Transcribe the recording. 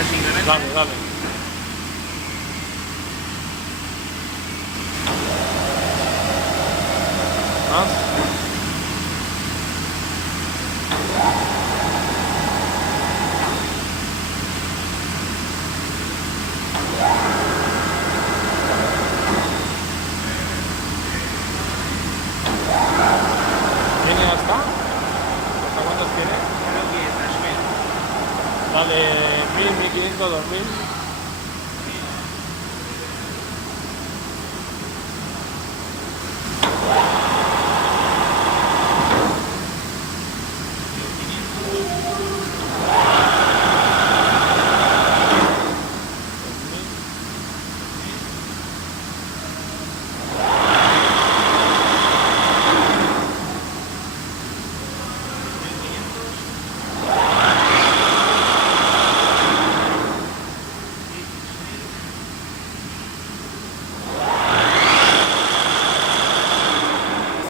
entrar simplemente. Dale, dale. Más. ¿Tiene hasta? ¿Hasta cuántos tiene? Creo que 3000. Dale 1000, 1500, 2000.